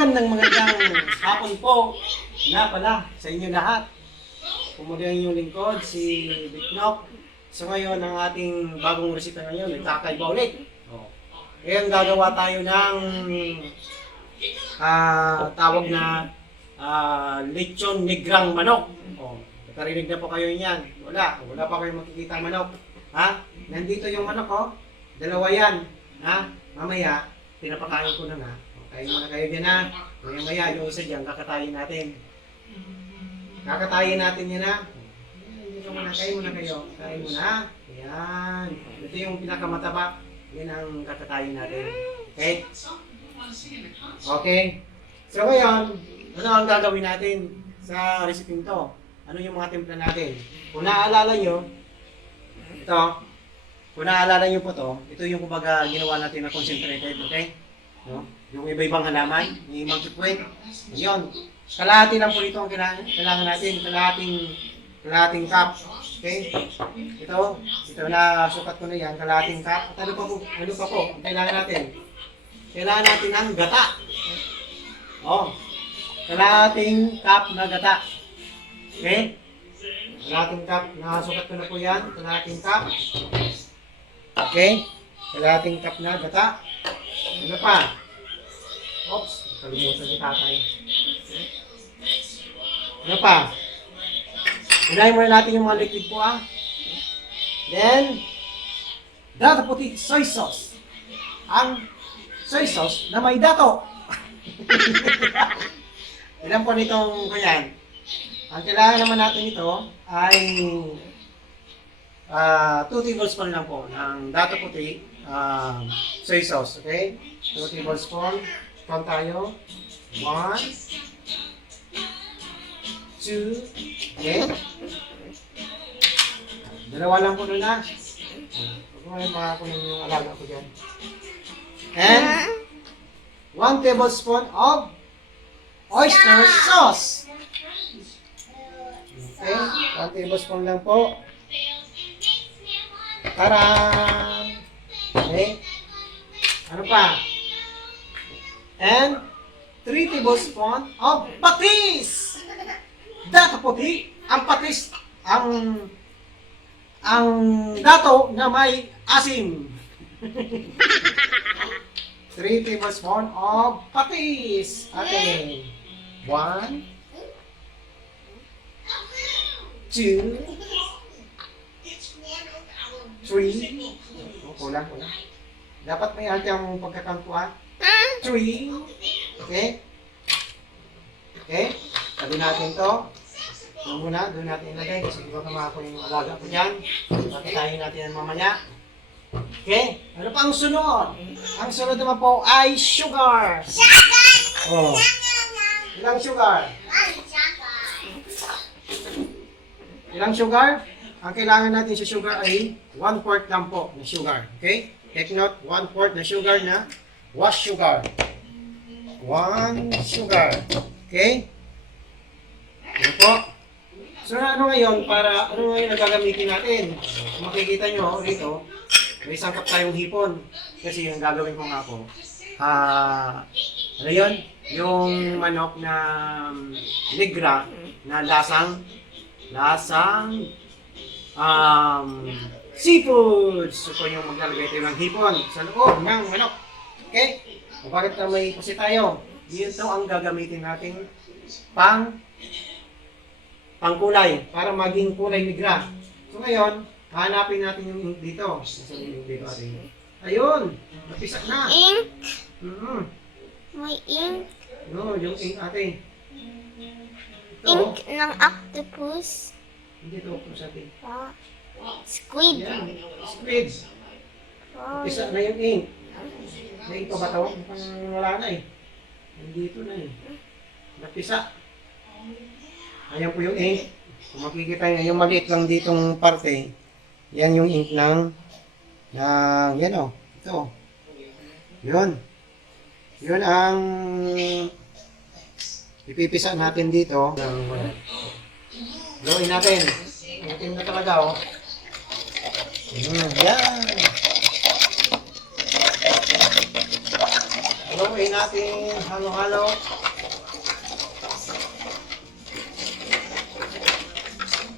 Magandang magandang hapon po na pala sa inyo lahat. Pumuli ang inyong lingkod, si Bitnok. So ngayon, ang ating bagong resita ngayon, nagkakaiba ulit. Oh. Ngayon, gagawa tayo ng ah, tawag na ah, lechon negrang manok. Oh. Nakarinig na po kayo niyan. Wala, wala pa kayong makikita manok. Ha? Nandito yung manok, oh. Dalawa yan. Ha? Mamaya, pinapakain ko na nga. Kain muna kayo dyan ha. Maya maya, yung isa dyan, kakatayin natin. Kakatayin natin yan ha. Hindi ka muna, kain muna kayo. Kain muna. Ayan. Ito yung pinakamataba. Yan ang kakatayin natin. Okay? Okay. So ngayon, ano ang gagawin natin sa recipe to? Ano yung mga timpla natin? Kung naaalala nyo, ito, kung naaalala nyo po to, ito yung kumbaga ginawa natin na concentrated, okay? No? Yung iba-ibang halaman, yung ibang kikwet. Yun. Kalahati lang po ito ang kailangan, kailangan natin. Kalahating, kalahating cup. Okay? Ito, ito na sukat ko na yan. Kalahating cup. At ano pa po? Ano pa po? Ang Kailangan natin. Kailangan natin ng gata. Oh. Kalahating cup na gata. Okay? Kalahating cup. Nakasukat ko na po yan. Kalahating cup. Okay? Kalahating cup na gata. Ano pa? Oops, kalimutan ni tatay. Ano pa? Unahin muna natin yung mga liquid po ah. Then, dato puti soy sauce. Ang soy sauce na may dato. Ilan po nitong kanyan? Ang kailangan naman natin ito ay ah 2 tablespoon lang po ng dato puti um, soy sauce, okay? 2 tablespoon. Count tayo. 1 2 Okay? Dalawa lang po na. Huwag mo yung makakunin yung alaga ko dyan. And 1 tablespoon of oyster sauce. Okay? 1 tablespoon lang po. Tara! Okay? Ano pa? And 3 tablespoon of patis! Dato puti, ang patis, ang ang dato na may asim. 3 tablespoon of patis. Okay. 1 2 3 Oh, kulang, kulang. Dapat may arte ang pagkakampuan. 3 Okay? Okay? Sabi natin to. Ito muna, doon natin ilagay kasi di ba kamaka ko yung alaga ko dyan. Pakitahin natin yan mamaya. Okay? Ano pa ang sunod? Ang sunod naman po ay sugar. Oh. Ilang sugar? Ilang sugar? Ang kailangan natin sa sugar ay 1 quart lang po na sugar. Okay? Take note, 1 quart na sugar na wash sugar. 1 sugar. Okay? Ano po? So ano ngayon, para ano ngayon ang natin? Kung makikita nyo rito, may sangkap tayong hipon. Kasi yung gagawin ko nga po, ah, ano yun? Yung manok na negra na lasang, lasang, um, seafood. So kung yung maglalagay tayo ng hipon sa loob ng manok. Okay? O bakit na may kasi tayo? Yun to ang gagamitin natin pang pangkulay para maging kulay negra. So ngayon, hanapin natin yung ink dito. Dito. Ayun! Napisak na! Ink? Mm-hmm. May ink? No, yung ink atin. Ito, Ink ng octopus? hindi to kung sa atin. Ah, squid? Yan, squid. Oh, Isa na yung ink. May ito ba ito? Mukhang wala na eh. Nandito na eh. Napisa. Ayan po yung ink. Kung makikita nyo, yung maliit lang ditong parte, yan yung ink ng, ng, yan o, ito. Yun. Yun ang ipipisa natin dito. Gawin natin. Itim na talaga o. Mm, yan. Hello, haluin natin. Halo-halo.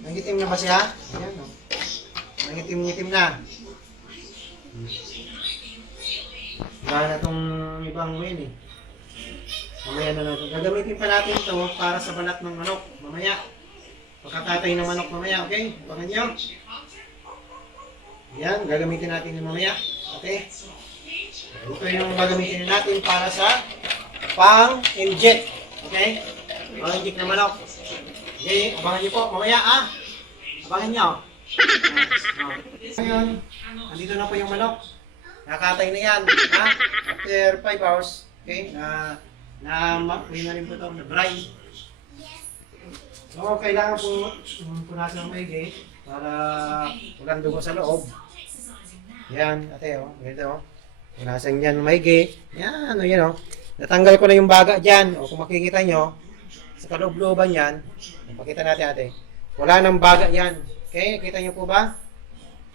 Nangitim na ba siya? Ayan, no? Nangitim-ngitim na. Wala na itong ibang win eh. Mamaya na natin. Gagamitin pa natin ito para sa balat ng manok. Mamaya. Pagkatatay ng manok mamaya, okay? Abangan nyo. Yan, gagamitin natin yung mamaya. Okay? Ito yung gagamitin natin para sa pang-inject. Okay? Pang-inject na manok. Okay, abangan nyo po. Mamaya ah. Abangan nyo. Ah, Ngayon, andito na po yung manok. Nakatay na yan. Ha? After 5 hours, okay, na na ma-uwi na rin po ito, na dry. So, kailangan po punasan ng maigi para walang dugo sa loob. Yan, ate, oh. Ganito, oh. Punasan yan maigi. Yan, ano yan, oh. Natanggal ko na yung baga dyan. O, kung makikita nyo, sa kaloob-looban yan, pakita natin, ate. Wala nang baga yan. Okay, kita nyo po ba?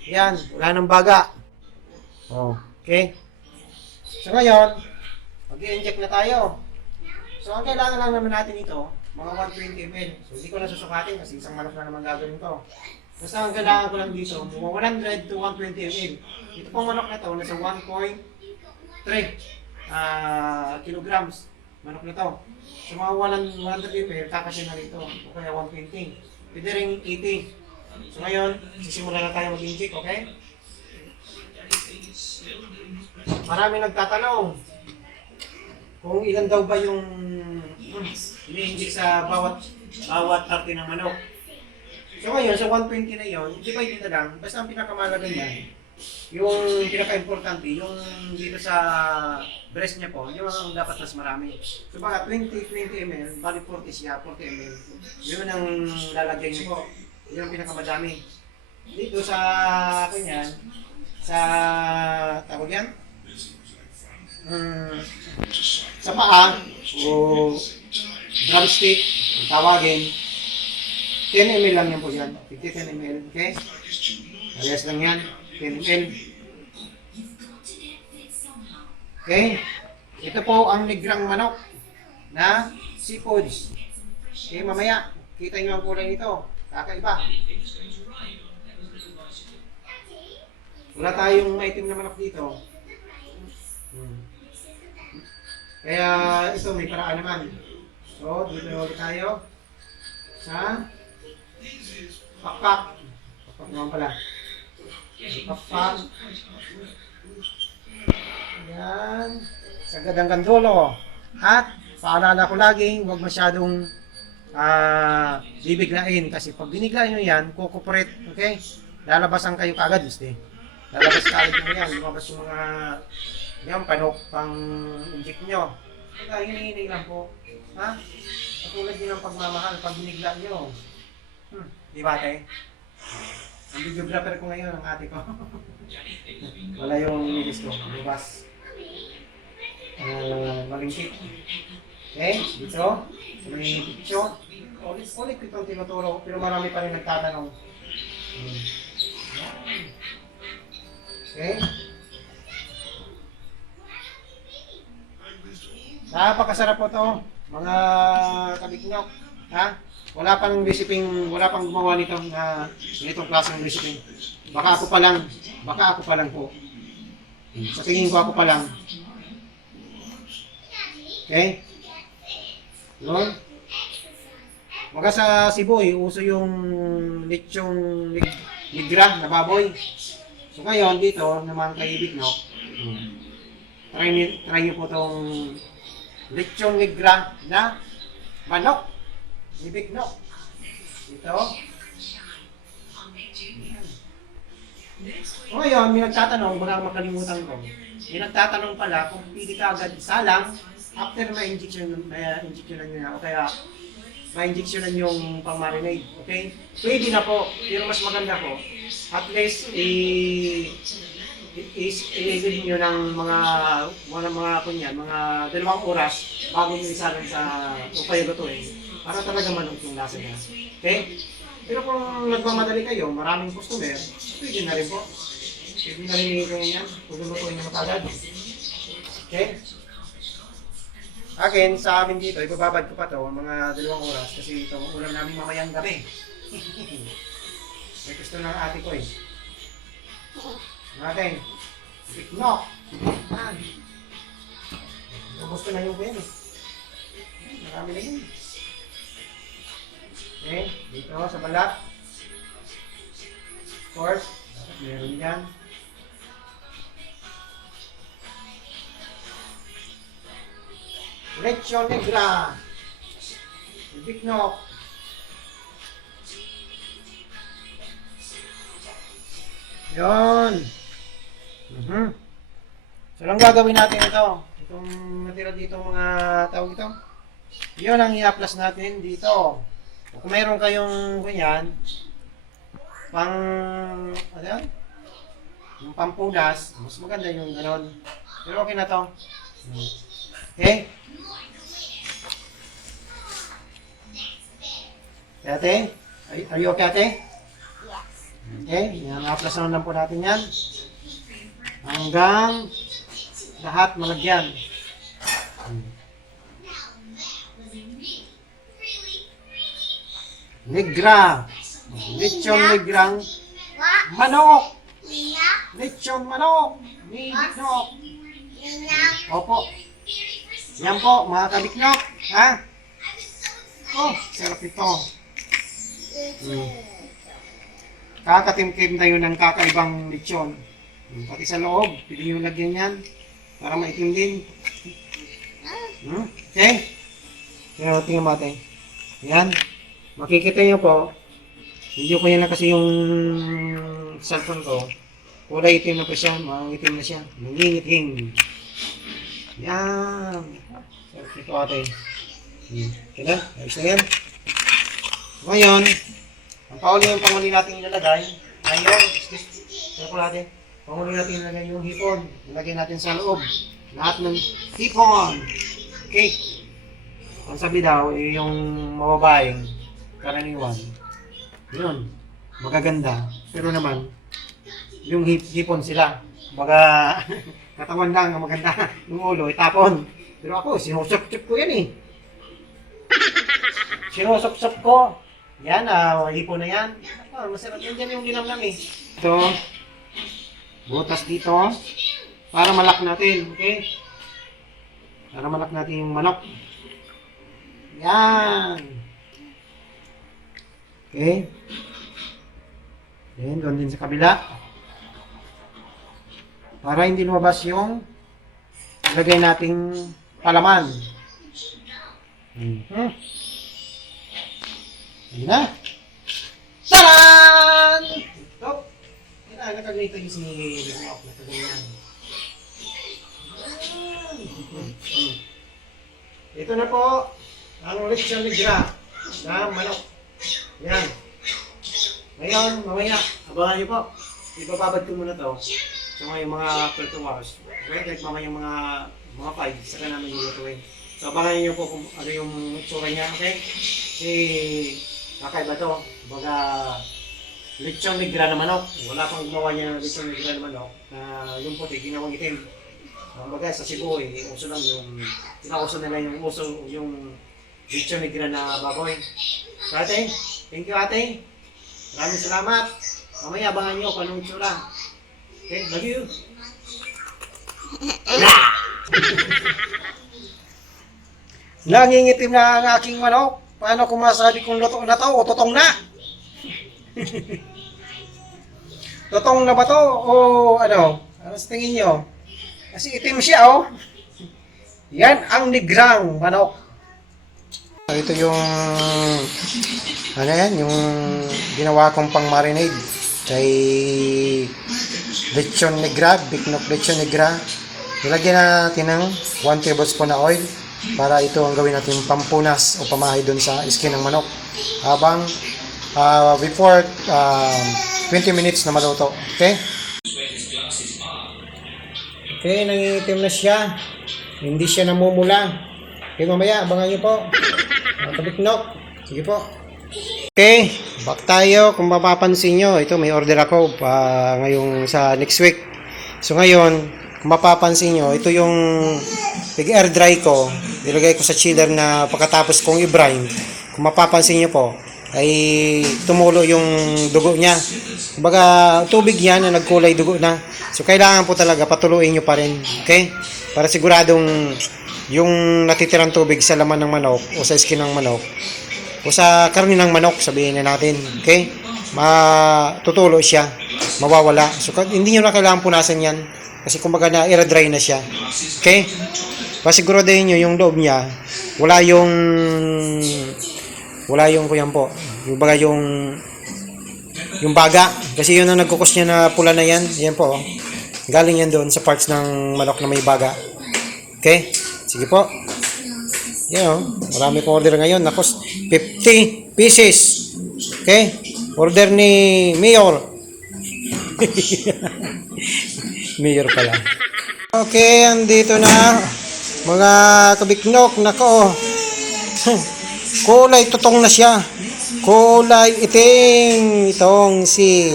Yan, wala nang baga. Oh, okay. So ngayon, mag-i-inject na tayo. So ang kailangan lang naman natin ito, mga 120 ml. So hindi ko na susukatin kasi isang manok na naman gagawin ko. Basta ang kailangan ko lang dito, mga 100 to 120 ml. Ito pong manok na to, nasa 1.3 ah kilograms. Manok na to. So mga 100 ml, kakasya na rito. O kaya 120. Pwede rin 80. So ngayon, sisimula na tayo mag-inject, okay? Marami nagtatanong kung ilan daw ba yung hmm, ini-inject sa bawat bawat parte ng manok. So ngayon, sa 120 na yon, di ba hindi na lang, basta ang pinakamalaga niyan, yung pinaka-importante, yung dito sa breast niya po, yung ang dapat mas marami. So baka 20, 20 ml, bali 40 siya, 40 ml. Yun ang lalagyan niyo po. Yun ang pinakamadami. Dito sa kanyan, sa tawag yan? Mm, sa paa o drumstick, tawagin, 10 ml lang yan po yan. 50 10 ml, okay? Ayos lang yan, 10 ml. Okay? Ito po ang ligrang manok na seafoods. Okay, mamaya, kita nyo ang kulay nito. Kakaiba. Wala tayong maitim na manok dito. Hmm. Kaya ito may paraan naman. So, dito ulit tayo sa pakpak. Pakpak naman pala. Pakpak. Yan. Sa gadang kandulo. At paalala ko lagi, huwag masyadong ah bibiglain kasi pag binigla nyo yan, kukupurit, okay? Lalabasan kayo kagad, gusto Lalabas kagad nyo yan, lumabas yung mga yan, panok pang inject nyo. Kaya hinihinay lang po. Ha? Katulad din ng pagmamahal pag binigla nyo. Di ba ate? Ang videographer ko ngayon, ang ate ko. Wala yung milis ko, lumabas. Uh, malingkit. Okay, dito. Sa may picture. Ulit-ulit itong tinuturo, pero marami pa rin nagtatanong. Hmm. Okay. Napakasarap po to, mga kabikinok. Ha? Wala pang recipe, wala pang gumawa nito na ganitong klase ng recipe. Baka ako pa lang, baka ako pa lang po. Sa tingin ko ako pa lang. Okay? Yun. Mga sa Cebu, uso yung lechong lig- ligra na baboy. So ngayon, dito naman kay Big no, try niyo, try niyo po itong lechong ligra na manok. Ni Big no. Ito. Ngayon, may nagtatanong, baka makalimutan ko. May nagtatanong pala kung pili ka agad salang after ma-injection, ma-injection nyo na o kaya ma-injectionan yung pang-marinade. Okay? Pwede na po, pero mas maganda po. At least, i is i nyo ng mga mga mga kunyan, mga dalawang oras bago nyo isalan sa upay lutuin para talaga manok yung lasa niya. Okay? Pero kung nagmamadali kayo, maraming customer, pwede na rin po. Pwede na rin yung yan, kung lulutuin nyo matagad. Okay? Akin, sa amin dito, ibababad ko pa to mga dalawang oras kasi ito ulam namin mamayang gabi. May gusto ng ate ko eh. Akin, tiknok. Yan. Ubus ko na yung eh. Marami na yun. Okay, dito sa balat. Of course, meron yan. Lechon Negra. Biknok. Yun. Mhm. So, lang gagawin natin ito. Itong natira dito mga tawag ito. Yun ang i-uplas natin dito. Kung mayroon kayong ganyan, pang, ano yan? Yung pampunas, mas maganda yung ganon. Pero okay na to. Okay? Okay, ate? Are, are you okay, ate? Yes. Okay, yan, uplas na lang po natin yan. Hanggang lahat malagyan. Negra. Lechon negrang manok. Lechon manok. Ni biknok. Nina? Opo. Yan po, mga kabiknok. Ha? Oh, sarap ito. Mm. Kakatimkim tayo ng kakaibang lechon. Mm, Pati sa loob, pwede nyo lagyan yan. Para maitim din. Hmm? Okay? Tingnan ate. Yan. Makikita nyo po. Video ko yan na kasi yung cellphone ko. Kulay itim na pa siya. Mga itim na siya. Nangingitim. Yan. Sarap ito ate. Hmm. Okay na? Ayos na yan. Ngayon, ang pauli yung panguli natin ilalagay. Ngayon, Ito ko natin. Panguli natin ilalagay yung hipon. Ilagay natin sa loob. Lahat ng hipon. Okay. Ang sabi daw, eh, yung mababaeng karaniwan. Yun. Magaganda. Pero naman, yung hip hipon sila. Baga, katawan lang ang maganda. Yung ulo, itapon. Pero ako, sinusap-sup ko yan eh. Sinusap-sup ko. Yan, ah, hipon na yan. Ah, masarap yan dyan yung linamnam eh. Ito, butas dito. Para malak natin, okay? Para malak natin yung manok. Yan. Okay. Yan, doon din sa kabila. Para hindi lumabas yung lagay nating palaman. Mhm. Yan na. Taran! Ito. Yan na, nakaganito yung si. Mhm. Ito na po ang lechon negra na manok. Yan. Ngayon, mamaya, abangan niyo po. Ibababad ko muna to. So ngayon mga 2 hours. Okay, kahit mamaya mga mga 5, saka namin lulutuin. So abangan niyo po kung ano yung itsura niya, okay? Si kakaiba to. Baga, lechon negra na manok. Wala pang gumawa niya ng lechon negra na manok. Na yung puti, ginawang itim. Kumbaga sa Cebu eh, uso lang yung, pinauso nila yung uso, yung lechon negra na baboy. Ate, thank you ate. Maraming salamat. Mamaya abangan niyo kung anong itsura. Okay, love you. Nangingitim na ang aking manok. Paano kung masabi kung luto na to o totong na? totong na ba to o ano? Ano sa tingin nyo? Kasi itim siya oh. Yan ang nigrang manok. Ito yung ano yan, yung ginawa kong pang marinade kay lechon negra, biknok lechon negra. Nilagyan natin ng 1 tablespoon na oil para ito ang gawin natin pampunas o pamahay doon sa skin ng manok. Habang ah, before ah, 20 minutes na maluto. Okay? Okay, nangingitim na siya. Hindi siya namumula. Okay, mamaya, abangan niyo po. Kabiknok. Sige po. Okay, back tayo. Kung mapapansin nyo, ito may order ako pa ngayong sa next week. So ngayon, kung mapapansin nyo, ito yung pig air dry ko. nilagay ko sa chiller na pagkatapos kong i-brine, kung mapapansin niyo po, ay tumulo yung dugo niya. Kumbaga, tubig yan na nagkulay dugo na. So, kailangan po talaga patuluin nyo pa rin. Okay? Para siguradong yung natitirang tubig sa laman ng manok o sa skin ng manok o sa karne ng manok, sabihin na natin. Okay? Matutulo siya. Mawawala. So, hindi nyo na kailangan punasan yan. Kasi kumbaga na air-dry na siya. Okay? Pasiguraduhin nyo yung loob niya. Wala yung wala yung kuyan po. Yung baga yung yung baga. Kasi yun ang nagkukos niya na pula na yan. Yan po. Galing yan doon sa parts ng manok na may baga. Okay? Sige po. Yan o. Marami pong order ngayon. Nakos 50 pieces. Okay? Order ni Mayor. Mayor pala. Okay, andito na. Mga kabiknok. Nako. Kulay tutong na siya. Kulay itim. Itong si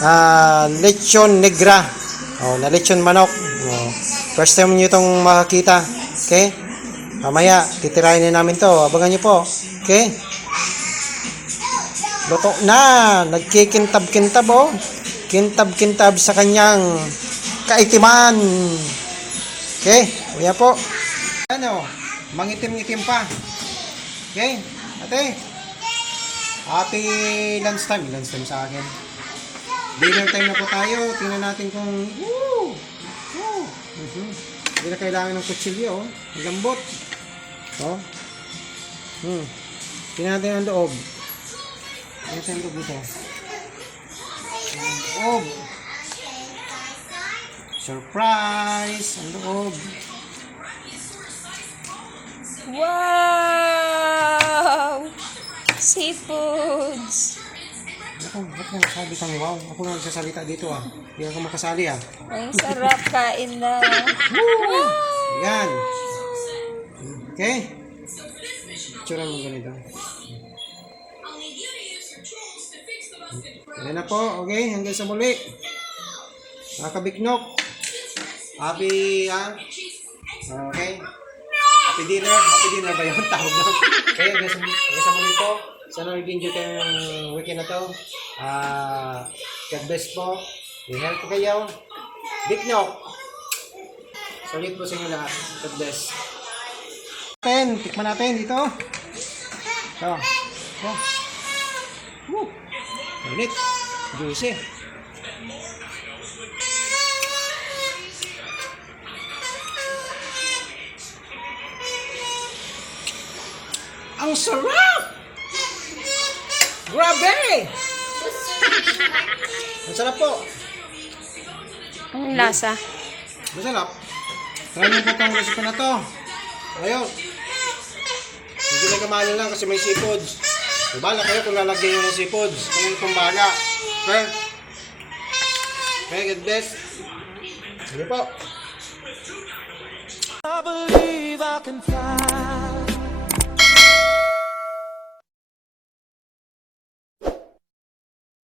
ah lechon negra. Oh, na lechon manok. First time niyo itong makakita. Okay? Mamaya, titirahin na namin to. Abangan niyo po. Okay? Luto na. Nagkikintab-kintab oh. Kintab-kintab sa kanyang kaitiman. Okay? Kuya po. Ano? Mangitim-ngitim pa. Okay? Ate. Happy lunchtime. Lunchtime sa akin. Dinner time na po tayo. Tingnan natin kung... Woo! Woo! Mhm. Hindi na kailangan ng kutsilyo. Oh. Ang lambot. Oh. Hmm. Tingnan natin ang loob. Tingnan natin ang loob. Ang loob. Surprise! Ang loob. Wow! Seafoods! Ako, ba't nga sabi kang wow? Ako nga nagsasalita dito ah. Hindi ka makasali ah. Ang sarap kain na. Yan. Okay? Tsura mo ganito. Yan na po. Okay, hanggang sa muli. Mga kabiknok. Happy, ah. Okay. Happy dinner. Happy dinner ba yun? Tawag na. Okay, hanggang sa, hanggang sa muli po. Sana nag-enjoy kayo ng weekend na to. Ah, God bless po. I-help ko kayo. Biknok. Salit po sa inyo lahat. God bless. Natin, tikman natin dito. Ito. Ito. Woo! Init. Juicy. Ang sarap! Grabe! Ang sarap po. Ang lasa. Masarap. Try niyo po itong recipe na to. Ayun. Hindi na kamali lang kasi may seafoods. Bala kayo kung lalagyan nyo ng seafoods. Kayo pong bahala. Okay? Okay, God bless. Sige po. I believe I can fly.